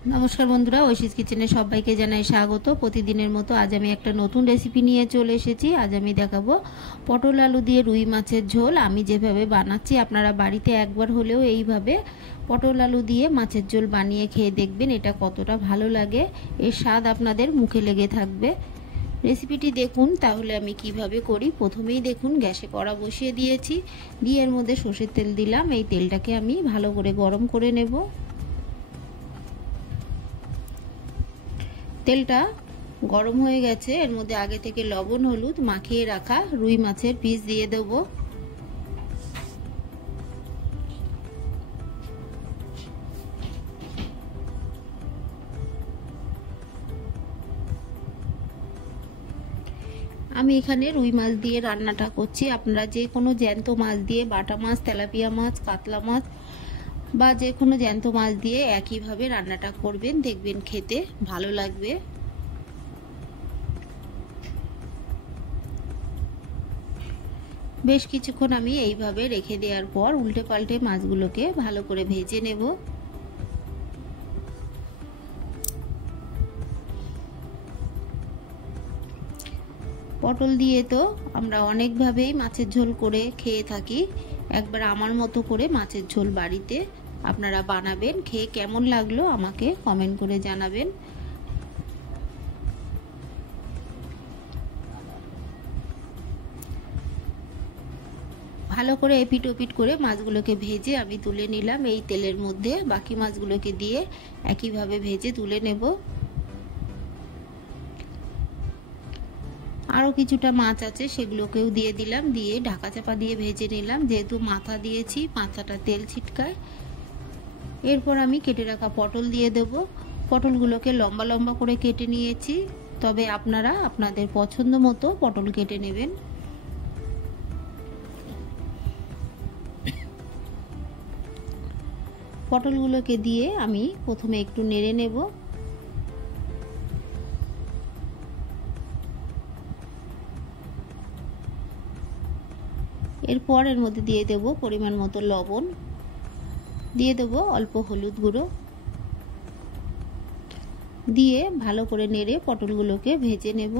নমস্কার বন্ধুরা, ঐশীস কিচেনে সবাইকে জানাই স্বাগত। প্রতিদিনের মতো আজ আমি একটা নতুন রেসিপি নিয়ে চলে এসেছি। আজ আমি দেখাবো পটল আলু দিয়ে রুই মাছের ঝোল। আমি যেভাবে বানাচ্ছি আপনারা বাড়িতে একবার হলেও এইভাবে পটল আলু দিয়ে মাছের ঝোল বানিয়ে খেয়ে দেখবেন এটা কতটা ভালো লাগে। এর স্বাদ আপনাদের মুখে লেগে থাকবে। রেসিপিটি দেখুন তাহলে আমি কিভাবে করি। প্রথমেই দেখুন গ্যাসে কড়া বসিয়ে দিয়েছি, দিয়ে এর মধ্যে সরষের তেল দিলাম। এই তেলটাকে আমি ভালো করে গরম করে নেব। তেলটা গরম হয়ে গেছে, এর মধ্যে আগে থেকে লবণ হলুদ মাখিয়ে রাখা রুই মাছের পিস দিয়ে দেব। আমি এখানে রুই মাছ দিয়ে রান্নাটা করছি। আপনারা যে কোনো জ্যান্ত মাছ দিয়ে, বাটা মাছ, তেলাপিয়া মাছ, কাতলা মাছ বা যে কোনো জ্যান্ত মাছ দিয়ে একইভাবে রান্নাটা করবেন, দেখবেন খেতে ভালো লাগবে। বেশ কিছুক্ষণ আমি এইভাবে রেখে দেওয়ার পর উল্টে পাল্টে মাছগুলোকে ভালো করে ভেজে নেব। পটল দিয়ে তো আমরা অনেকভাবেই মাছের ঝোল করে খেয়ে থাকি। একবার আমার মতো করে মাছের ঝোল বাড়িতে আপনারা বানাবেন, খেয়ে কেমন লাগলো আমাকে কমেন্ট করে জানাবেন। ভালো করে এপিট ওপিট করে মাছগুলোকে ভেজে আমি তুলে নিলাম। এই তেলের মধ্যে বাকি মাছগুলোকে দিয়ে একইভাবে ভেজে তুলে নেব। আরও কিছুটা মাছ আছে সেগুলোকেও দিয়ে দিলাম, দিয়ে ঢাকা চাপা দিয়ে ভেজে নিলাম। যেহেতু মাথা দিয়েছি মাথাটা তেল ছিটকায়। এরপর আমি কেটে রাখা পটল দিয়ে দেব। পটলগুলোকে লম্বা লম্বা করে কেটে নিয়েছি, তবে আপনারা আপনাদের পছন্দ মতো পটল কেটে নেবেন। পটলগুলোকে দিয়ে আমি প্রথমে একটু নেড়ে নেব। এরপর এর মধ্যে দিয়ে দেব পরিমাণ মতো লবণ, দিয়ে দেব অল্প হলুদ গুঁড়ো, দিয়ে ভালো করে নেড়ে পটলগুলোকে ভেজে নেব।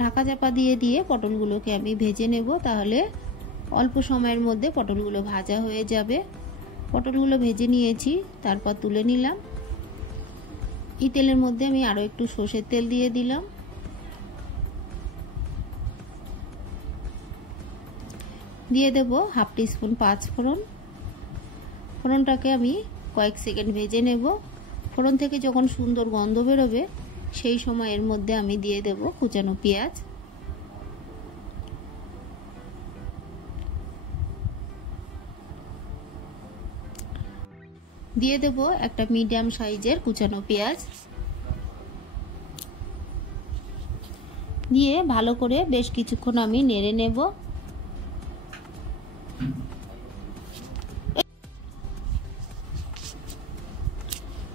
ঢাকা চাপা দিয়ে দিয়ে পটলগুলোকে আমি ভেজে নেব, তাহলে অল্প সময়ের মধ্যে পটলগুলো ভাজা হয়ে যাবে। পটলগুলো ভেজে নিয়েছি, তারপর তুলে নিলাম। এই তেলের মধ্যে আমি আরও একটু সরষের তেল দিয়ে দিলাম, দিয়ে দেব হাফ টিস্পুন পাঁচফোড়ন। ফোড়নটাকে আমি কয়েক সেকেন্ড ভেজে নেব। ফোড়ন থেকে যখন সুন্দর গন্ধ বেরোবে সেই সময় এর মধ্যে আমি দিয়ে দেব কুচানো পেঁয়াজ। দিয়ে দেব একটা মিডিয়াম সাইজের কুচানো পেঁয়াজ, দিয়ে ভালো করে বেশ কিছুক্ষণ আমি নেড়ে নেব।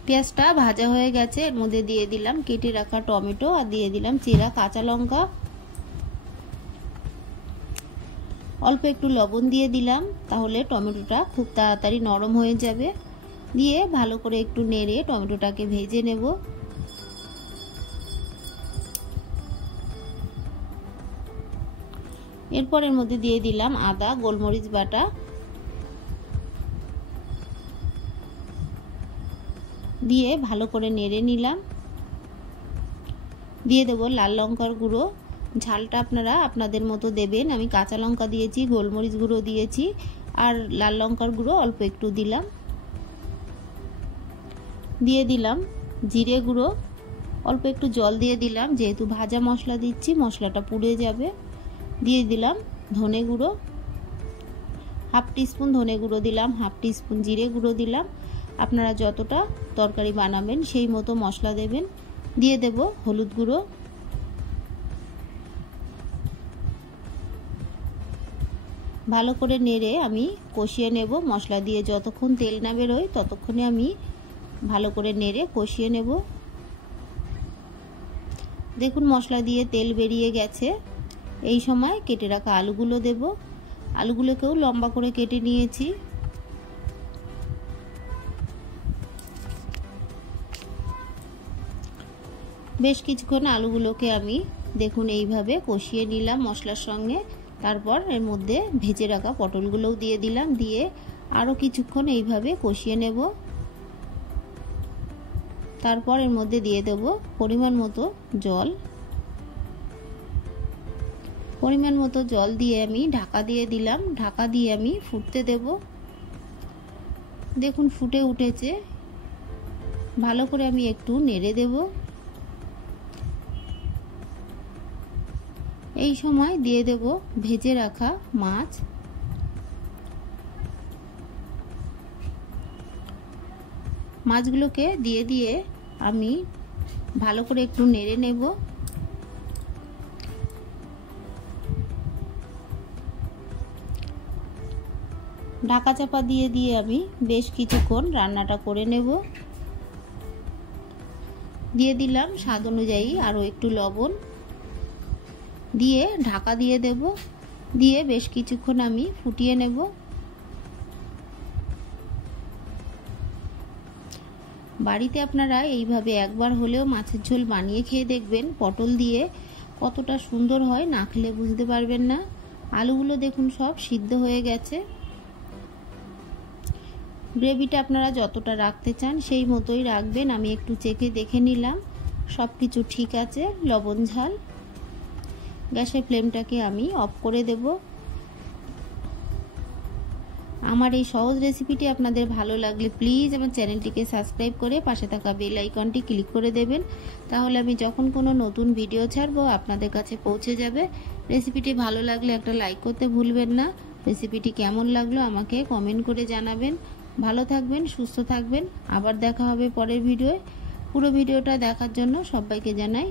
পেঁয়াজটা ভাজা হয়ে গেছে, এর মধ্যে দিয়ে দিলাম কেটে রাখা টমেটো আর দিয়ে দিলাম চেরা কাঁচা লঙ্কা। অল্প একটু লবণ দিয়ে দিলাম, তাহলে টমেটোটা খুব তাড়াতাড়ি নরম হয়ে যাবে। দিয়ে ভালো করে একটু নেড়ে টমেটোটাকে ভেজে নেব। এরপর এর মধ্যে দিয়ে দিলাম আদা গোলমরিচ বাটা, দিয়ে ভালো করে নেড়ে নিলাম। দিয়ে দেব লাল লঙ্কার গুঁড়ো, ঝালটা আপনারা আপনাদের মতো দেবেন। আমি কাঁচা লঙ্কা দিয়েছি, গোলমরিচ গুঁড়ো দিয়েছি আর লাল লঙ্কার গুঁড়ো অল্প একটু দিলাম। দিয়ে দিলাম জিরে গুঁড়ো, অল্প একটু জল দিয়ে দিলাম, যেহেতু ভাজা মশলা দিচ্ছি মশলাটা পুড়ে যাবে। দিয়ে দিলাম ধনে গুঁড়ো, হাফ টিস্পুন ধনে গুঁড়ো দিলাম, হাফ টিস্পুন জিরে গুঁড়ো দিলাম। আপনারা যতটা তরকারি বানাবেন সেই মতো মশলা দেবেন। দিয়ে দেব হলুদ গুঁড়ো, ভালো করে নেড়ে আমি কষিয়ে নেব। মশলা দিয়ে যতক্ষণ তেল না বেরোয় ততক্ষণে আমি ভালো করে নেড়ে কষিয়ে নেব। দেখুন মশলা দিয়ে তেল বেরিয়ে গেছে। এই সময় কেটে রাখা আলুগুলো দেব। আলুগুলোকেও লম্বা করে কেটে নিয়েছি। বেশ কিছুক্ষণ আলুগুলোকে আমি দেখুন এইভাবে কষিয়ে নিলাম মশলার সঙ্গে। তারপর এর মধ্যে ভেজে রাখা পটলগুলোও দিয়ে দিলাম, দিয়ে আরও কিছুক্ষণ এইভাবে কষিয়ে নেব। তারপর এর মধ্যে দিয়ে দেব পরিমাণ মতো জল। পরিমাণ মতো জল দিয়ে আমি ঢাকা দিয়ে দিলাম। ঢাকা দিয়ে আমি ফুটতে দেব। দেখুন ফুটে উঠেছে, ভালো করে আমি একটু নেড়ে দেব। এই সময় দিয়ে দেব ভেজে রাখা মাছ। মাছগুলোকে দিয়ে আমি ভালো করে একটু নেড়ে নেব। ঢাকা চাপা দিয়ে আমি বেশ কিছুক্ষণ রান্নাটা করে নেব। দিয়ে দিলাম স্বাদ অনুযায়ী আরও একটু লবণ, দিয়ে ঢাকা দিয়ে দেব। দিয়ে বেশ কিছুক্ষণ আমি ফুটিয়ে নেব। বাড়িতে আপনারা এইভাবে একবার হলেও মাছের ঝোল বানিয়ে খেয়ে দেখবেন। পটল দিয়ে কতটা সুন্দর হয়, না খেলে বুঝতে পারবেন না। আলুগুলো দেখুন সব সিদ্ধ হয়ে গেছে। গ্রেভিটা আপনারা যতটা রাখতে চান সেই মতোই রাখবেন। আমি একটু চেখে দেখে নিলাম সব কিছু ঠিক আছে, লবণ ঝাল। গ্যাসের ফ্লেমটাকে আমি অফ করে দেব। আমার এই সহজ রেসিপিটি আপনাদের ভালো লাগলে প্লিজ আমার চ্যানেলটিকে সাবস্ক্রাইব করে পাশে থাকা বেল আইকনটি ক্লিক করে দেবেন। তাহলে আমি যখন কোনো নতুন ভিডিও ছাড়বো আপনাদের কাছে পৌঁছে যাবে। রেসিপিটি ভালো লাগলে একটা লাইক করতে ভুলবেন না। রেসিপিটি কেমন লাগলো আমাকে কমেন্ট করে জানাবেন। ভালো থাকবেন, সুস্থ থাকবেন। আবার দেখা হবে পরের ভিডিওয়। পুরো ভিডিওটা দেখার জন্য সবাইকে জানাই